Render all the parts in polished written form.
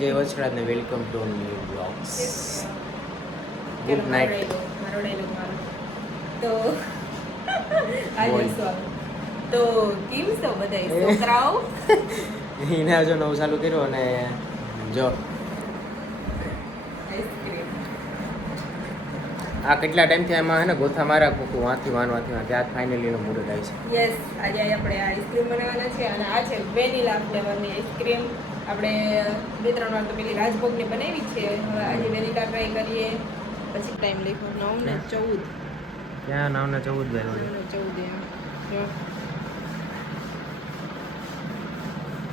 જય વચરાજ ને welcome to new blogs. Good night. મારો ડાયલોગ તો આજે તો કેમ છો બધા છોકરાઓ? એને જો નવું ચાલુ કર્યું અને જો આ કેટલા ટાઈમથી એમાં હે ને ગોથા મારા કુકુ વાંથી ત્યાં ફાઇનલી એનો મૂડ થાય છે. યસ, આજે આપણે આઈસ્ક્રીમ બનાવવાના છે અને આ છે વેનીલા ફ્લેવરની આઈસ્ક્રીમ. આપણે 2-3 વાર તો પેલી રાજભોગની બનાવી છે. હવે આજે વેનીલા ટ્રાય કરીએ. પછી ટાઈમ લખ્યો 9 ને 14. ક્યાં 9 ને 14 બેલ 9 ને 14 જો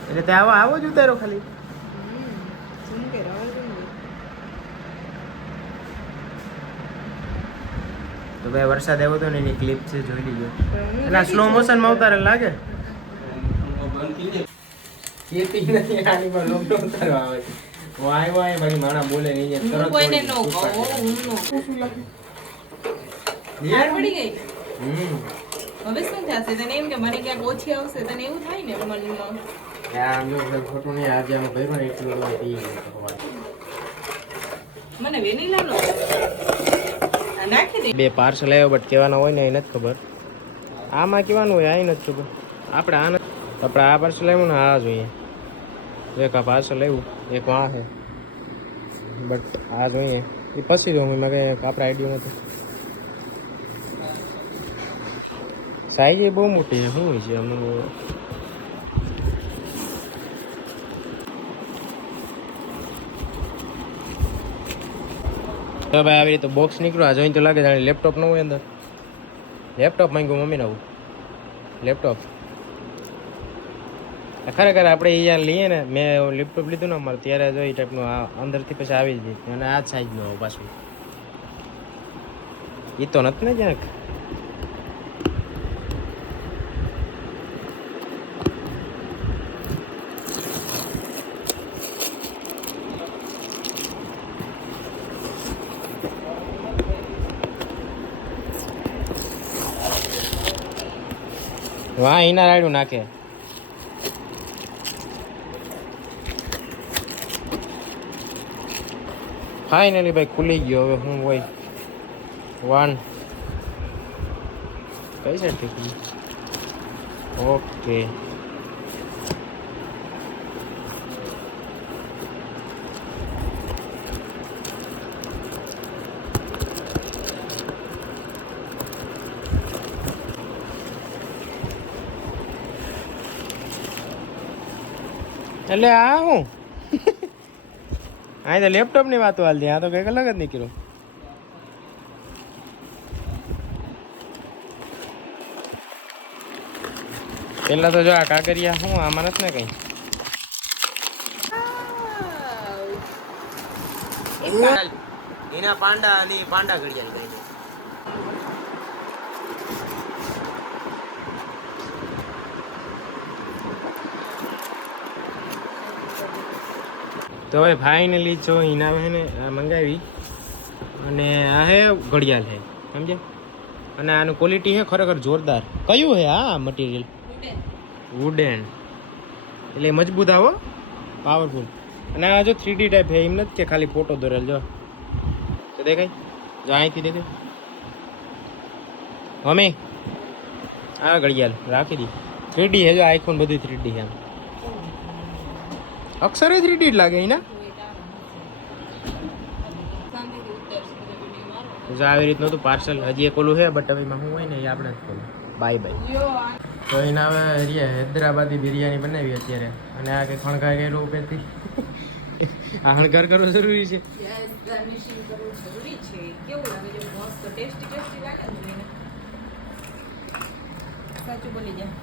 એટલે તે આવો જ ઉતારો ખાલી. શું કે રાવણ તો ભાઈ વરસાદ આવ્યો તો ને એની ક્લિપ છે, જોઈ લીજો. એના સ્લો મોશનમાં ઉતારે લાગે. કેતી નથી આની પર લોક ઉતારવા આવે છે. વાય ભાઈ માણા બોલે નહીં તરત કોઈને નો કહો, હું નો યાર પડી ગઈ. હવે શું થશે? તને એમ કે મને ક્યાંક ઓછી આવશે, તને એવું થાય ને મનમાં. આમ જો ખોટું નહીં આજે આમ ભર્યો ને એટલું પી ગયો. મને વેનીલા નો નાખી દે. બે પાર્સલ આવ્યો બટ કહેવાનો હોય ને એ નથી ખબર. આમાં કહેવાનું હોય આ નથી ખબર. આપણે આ પાર્સલ આવ્યું ને આ જોઈએ. એક આ પાર્સલ આવ્યું, એક આ છે બટ આ જોઈએ એ પછી જો એમાં કંઈ આપણે આઈડિયો નથી. સાઈઝ એ બહુ મોટી છે. શું હોય છે અમને તો ભાઈ આવી રીતે બોક્સ નીકળ્યું. આ જોઈને તો લાગે જાણે લેપટોપ ન હોય અંદર. લેપટોપ માંગ્યું મમ્મીને આવું લેપટોપ. ખરેખર આપણે અહીંયા લઈએ ને, મેં લેપટોપ લીધું ને અમારે ત્યારે જો એ ટાઈપનું આ અંદરથી પછી આવી જ જાય અને આ જ સાઈઝનું આવું પાછું. એ તો નથી ને ક્યાંક. વાહ એના રાયડું નાખે. ફાઇનલી ભાઈ ખુલી ગયો. હવે હું હોય 1 કઈ સાઈડથી ખુલી? ઓકે. એટલે આ હું અહીં તો લેપટોપની વાતો હાલ દે. આ તો કંઈક અલગ જ નીકળ્યું. પેલા તો જો આ કાગરિયા શું આમાં નથી ને કઈ. એના પાંડા અને પાંડા ઘડિયાળી કઈ તો હવે ફાઇનલી જો હિના બહેને મંગાવી અને આ હે ઘડિયાળ છે સમજ્યા. અને આનું ક્વોલિટી છે ખરેખર જોરદાર. કયું છે આ મટીરિયલ? વુડન. એટલે મજબૂત આવો, પાવરફુલ. અને આ જો 3D ટાઈપ છે, એમ નથી કે ખાલી ફોટો દોરેલ. જો તો દેખાય, જો અહીંથી દેખાય. મમ્મી આ ઘડિયાળ રાખી દી. 3D છે જો, આઈફોન બધી 3D છે. આમ અક્ષરે 3D જ લાગે એના. આવી રીતનું હતું પાર્સલ. હજી એક ઓલું છે બટ હવે એમાં શું હોય ને એ આપણે જ ખોલું. Bye bye. તો એના હવે હૈદરાબાદી બિરયાની બનાવી અત્યારે. અને આ કંઈ ખણકાર કર્યું ઉપરથી. આ હણકાર કરવું જરૂરી છે. સાચું બોલી જાય.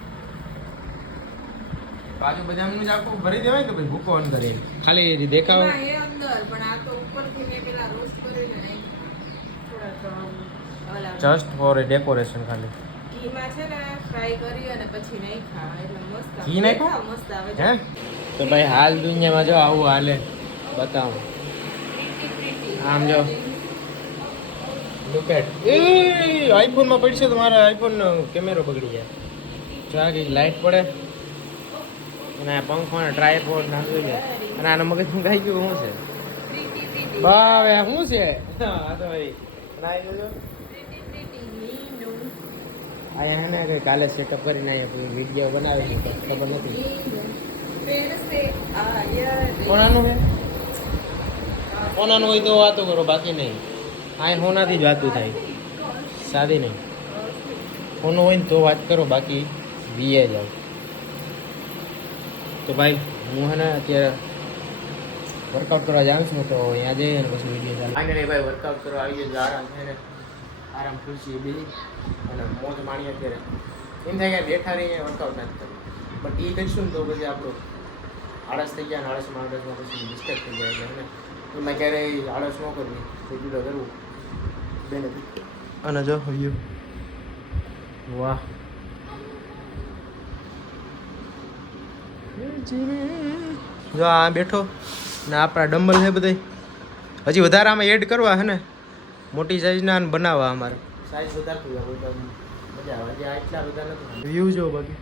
કાજુ બદામનું જ આખું ભરી દેવાય તો ભાઈ ભૂકો અંદર ખાલી દેખાવ. એ અંદર પણ આ તો ઉપરથી મેં પેલા રોસ્ટ કરીને થોડા જસ્ટ ફોર એ ડેકોરેશન ખાલી. ઘીમાં છે ને ફ્રાય કરી અને પછી નાખ્યા એટલે મસ્ત. ઘી નાખ્યા મસ્ત આવે હે. તો ભાઈ હાલ દુનિયામાં જો આવું હાલે બતાવું. આમ જો લુક એટ. એ આઈફોનમાં પડશે તો મારા આઈફોનનો કેમેરો બગડી જાય. જો આ કંઈક લાઈટ પડે અને પંખો ટ્રાયપોડ નાખી જાય. અને આનો મગજ હું ગાઈ ગયું શું છે પ્રીતિ પ્રીતિ બાવે શું છે હા તો ભાઈ નાઈ જોજો પ્રીતિ પ્રીતિ હિન્દુ આયા હે ને કાલે સેટઅપ કરીને આયા કોઈ વિડિયો બનાવે છે તો ખબર નથી ફિર સે આયા કોનાનું હે કોનાનું હોય તો વાતો કરો બાકી નહીં આ હોનાથી જ વાતું થાય સાદી નહીં કોનું હોય ને તો વાત કરો બાકી વીએ જાવ તો ભાઈ હું હે ને અત્યારે વર્કઆઉટ કરવા જાઉં છું તો અહીંયા જઈએ ને પછી વિડીયો ચાલુ ફાઇનલી ભાઈ વર્કઆઉટ કરવા આવી ગયો આરામ છે ને આરામ ખુરશી બીજી અને મોજ માણીએ અત્યારે એમ થાય કે બેઠા રહીએ વર્કઆઉટ નથી કરવું બટ એ કરીશું ને તો પછી આપણું આળસ થઈ ગયા ને આળસમાં પછી ડિસ્ટર્બ થઈ જાય એટલે ને એમાં ક્યારેય આળસ ન કરવી તે જુદા કરવું બેને અને જો વ્યૂ વાહ જો આ બેઠો ને આપણા ડમ્બલ છે બધા હજી વધારે આમાં એડ કરવા હે ને મોટી સાઈઝના ને બનાવવા અમારે સાઈઝ વધારતું હોય તો મજા આવે હજી આટલા બધા નથી વ્યૂ જો બાકી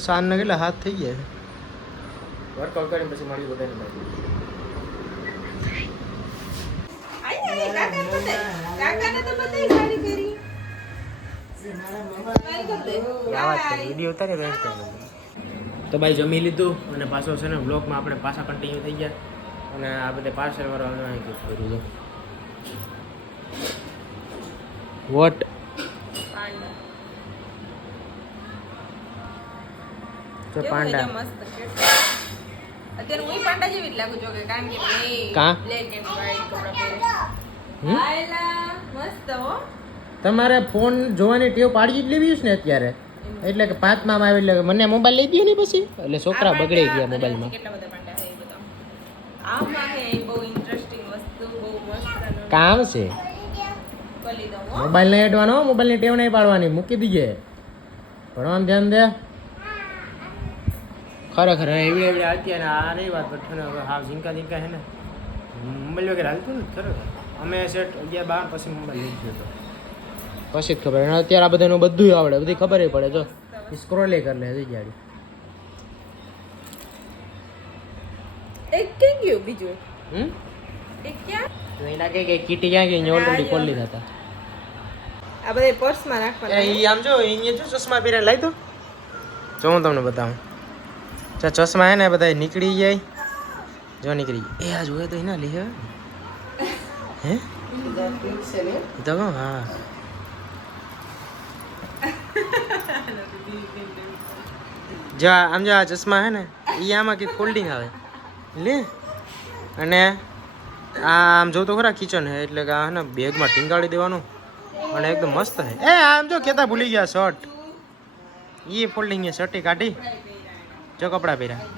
સાંજના કેટલા હાથ થઈ ગયા છે વર્કઆઉટ કરીને પછી મળી બધાને બાજુ કાકાને તો બતાઈ સારી કરી વિડીયો ઉતારે તો ભાઈ જમી લીધું અને પાછો છે ને બ્લોગમાં આપણે પાછા કન્ટિન્યુ થઈ ગયા અને આ બધે પાર્સલ વાળા ગિફ્ટ કર્યું છે વોટ તો પાંડા અત્યારે હું પાંડા જેવી જ લાગુ છું કે કારણ કે કા બ્લેક એન્ડ વ્હાઈટ કપડા પહેરે આયલા મસ્ત હો તમારે ફોન જોવાની ટેવ પાડી જ લેવી છે ને અત્યારે એટલે કે પાંચમાં આવે એટલે મને મોબાઈલ લઈ દો ને પછી એટલે છોકરા બગડી ગયા મોબાઈલમાં કેટલા બધા પાંડા છે એ બધા આમાં હે બહુ ઇન્ટરેસ્ટિંગ વસ્તુ બહુ મસ્ત કામ છે બોલી દો હો મોબાઈલ નહીં હેડવાનો મોબાઈલની ટેવ નહીં પાડવાની મૂકી દીજે ભણવાનું ધ્યાન દે ખરેખર એવી એવી હાલતી અને આ નહીં વાત બટ હવે હા ઝીંકા ઝીંકા છે ને મોબાઈલ વગેરે હાલતું ને ખરેખર અમે સેટ 11-12 પછી મોબાઈલ લઈ ગયો હતો પછી જ ખબર અને અત્યારે આ બધાનું બધું આવડે બધી ખબર પડે જો સ્ક્રોલે કરી લે જઈ જાડી એક કે ગયું બીજું એક ક્યાં તો એ લાગે કે કીટી ક્યાં ગઈ ઓલરેડી ખોલી લીધા હતા આ બધા પર્સમાં નાખવાના એ આમ જો અહીંયા જો ચશ્મા પહેરે લઈ દો જો હું તમને બતાવું ચશ્મા હે ને બધા નીકળી જાય જો નીકળી જાય એ આ જોયે તો એના લે હે તો હા જો આમ જો આ ચશ્મા હે ને એ આમાં કંઈક ફોલ્ડિંગ આવે લે અને આ આમ જો તો ખરા કિચન હે એટલે કે આ હે ને બેગમાં ટીંગાડી દેવાનું અને એકદમ મસ્ત હે એ આમ જો કેતા ભૂલી ગયા શર્ટ એ ફોલ્ડિંગ એ શર્ટ કાઢી જો કપડાં પહેર્યા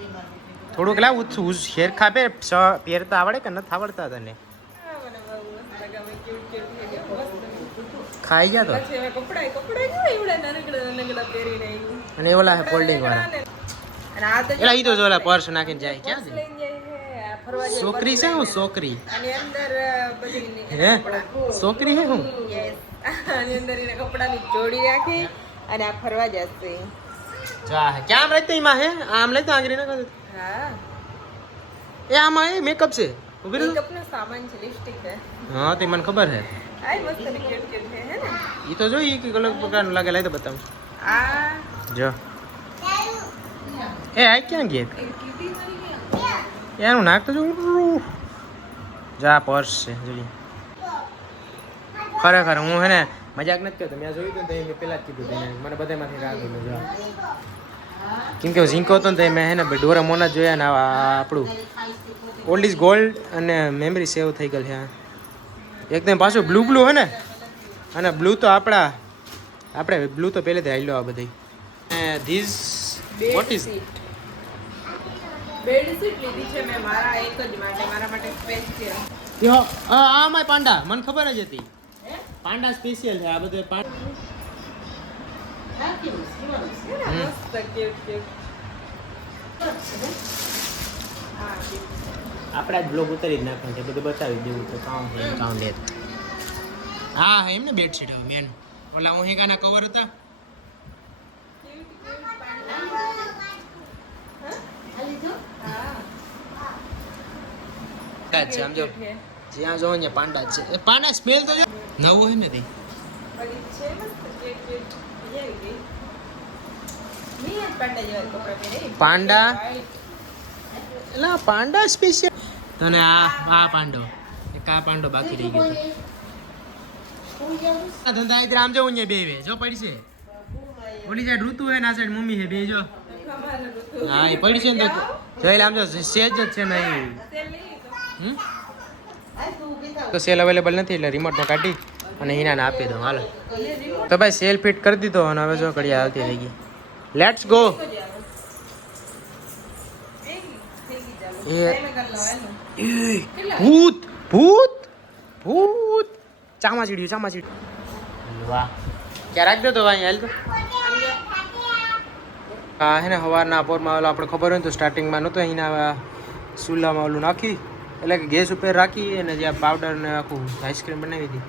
થોડુંક લાવ શેરખા પહેરતા આવડે કે નથી આવડતા તને ખાઈ ગયા તો અને એ ઓલા ફોલ્ડિંગ વાળા એલા ઈ તો જો ઓલા પર્સ નાખીને જાય ક્યાં છે છોકરી છે હું છોકરી હે છોકરી હે હું આની અંદર એને કપડાની જોડી રાખી અને આ ફરવા જશે જા ક્યાં રહેતી માં હે આમ લેતો આંગળી ના કરે હા એ આમાં એ મેકઅપ છે ઉભી રહો મેકઅપ નો સામાન છે લિપસ્ટિક છે હા તે મને ખબર હે આય મસ્ત ક્યુટ ક્યુટ છે હે ને ઈ તો જો ઈ કે અલગ પ્રકારનું લાગે લાઈ તો બતાવું આ જો એ આ ક્યાં ગઈ એક કીધી મળી ગયા એનું નાક તો જો જા પર્સ છે જોઈ ખરેખર હું હે ને મજાક નથી કરતો મેં જોયું હતું તો મેં પહેલા જ કીધું તેને મને બધામાંથી રાગ હતો જો કેમ કે ઝીંકો હતો ને તો મેં હે ને ડોરેમોન જ જોયા ને આપણું ઓલ્ડ ઇઝ ગોલ્ડ અને મેમરી સેવ થઈ ગયેલ છે એકદમ પાછું બ્લુ બ્લુ હે ને અને બ્લુ તો આપણે બ્લુ તો પહેલેથી હાલ્યો આ બધી ધીસ વોટ ઇઝ બેડશીટ લીધી છે મેં મારા એક જ માટે મારા માટે સ્પેશિયલ યો આ માય પાંડા મને ખબર જ હતી પાંડા સ્પેશિયલ છે આ બધે મસ્ત ક્યુટ ક્યુટ આપણા જ બ્લોગ ઉતારી જ નાખવાનું છે બધું બતાવી દેવું તો કામ છે કામ લે હા હા એમને બેડશીટ હવે મેન ઓલા મોહિકાના કવર હતા પાંડા જ છે આમ જો જ્યાં જો અહીંયા પાંડા જ છે પાંડા સ્મેલ તો જો નવું હે ને તે બધી છે મસ્ત કેટ કેટ મજા આવી ગઈ નહીં આ પાંડા જેવા કપડાં પહેરે પાંડા એલા પાંડા સ્પેશિયલ તને આ પાંડો એક આ પાંડો બાકી રહી ગયો આ ધંધા ઇધર આમ જો અહીંયા બેવે જો પડશે ઓલી સાઈડ ઋતુ હે ના સાઈડ મમ્મી હે બે જો હા એ પડશે ને તો જોઈ આમ જો સેજ જ છે નહીં તો સેલ અવેલેબલ નથી એટલે રિમોટમાં કાઢી અને હિનાને આપી દો હાલો તો ભાઈ સેલ ફિટ કરી દીધો અને હવે જો ઘડિયા આવતી થઈ ગઈ લેટ્સ ગો ભૂત ભૂત ભૂત ચામા ચીડ્યું વાહ ક્યાં રાખ દો તો ભાઈ હાલ તો હા હે ને સવારના પોરમાં ઓલો આપણે ખબર હોય ને તો સ્ટાર્ટિંગમાં નહોતો અહીંના ચૂલામાં ઓલું નાખી એટલે કે ગેસ ઉપર રાખી અને જ્યાં પાવડર ને આખું આઈસ્ક્રીમ બનાવી હતી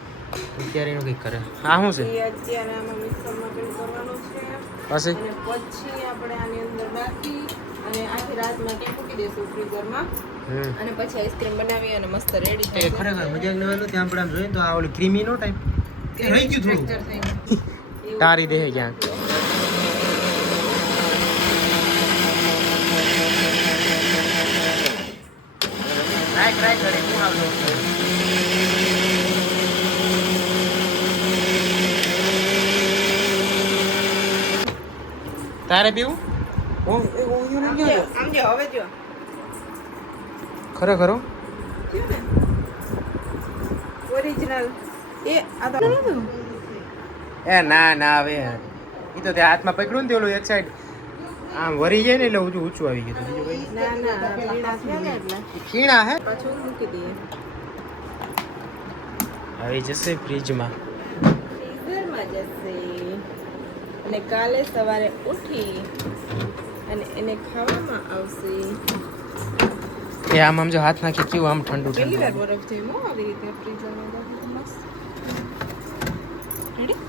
અત્યારે એનું કંઈક કરે હા શું છે અત્યારે આમાં મિક્સરમાં કંઈ કરવાનું છે પછી અને પછી આપણે આની અંદર નાખી અને આખી રાત માટે મૂકી દઈશું ફ્રીઝરમાં અને પછી આઈસ્ક્રીમ બનાવી અને મસ્ત રેડી એ ખરેખર મજાક લેવાનું ત્યાં આપણે આમ જોઈએ તો આ ઓલી ક્રીમી નો ટાઈપ રહી ગયું થોડું તારી દે ક્યાંક રાઈટ ઘરે હું આવલો તારે પીવું આમ જો હવે જો ખરો ઓરિજિનલ એ આ તો એ ના હવે એ તો તે હાથમાં પકડ્યું ને તે ઓલું એક સાઈડ આમ વરી જાય ને એટલે ઊંચું આવી ગયું બીજું કઈ ના લીણા થયા ને એટલે ખીણા હે પાછું મૂકી દઈએ આવી જશે ફ્રીજમાં ફ્રીઝરમાં જશે અને કાલે સવારે ઉઠી અને એને ખાવામાં આવશે એ આમ જો હાથ નાખી કેવું આમ ઠંડુ કેટલી વાર ઠંડુ બરફ થઈ આવી રીતે ફ્રીઝરમાં મસ્ત રેડી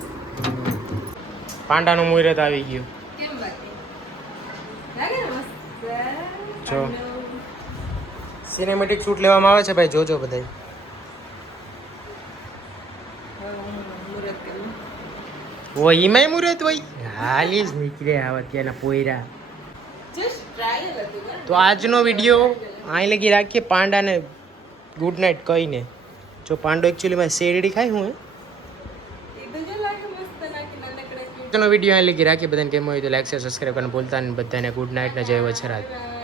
પાંડાનું મુહૂર્ત આવી ગયું કેમ બાકી લાગે ને મસ્ત જો સિનેમેટિક શૂટ લેવામાં આવે છે ભાઈ જોજો બધાય મુહૂર્ત કર્યું ઓ ઈમાંય મુહૂર્ત હોય હાલી જ નીકળે આવા ત્યાંના પોયરા જસ્ટ ટ્રાયલ હતું તો આજનો વિડીયો અહીં લગી રાખીએ પાંડાને ગુડ નાઇટ કહીને જો પાંડો એકચ્યુઅલીમાં શેરડી ખાય હું એ તો જો લાગે મસ્ત નાખી નાનકડા આજનો વિડીયો અહીં લગી રાખીએ બધાને કેમ હોય તો લાઈક શેર સબસ્ક્રાઈબ કરવાનું ભૂલતા નહીં બધાને ગુડ નાઇટ ને જય વછરાજ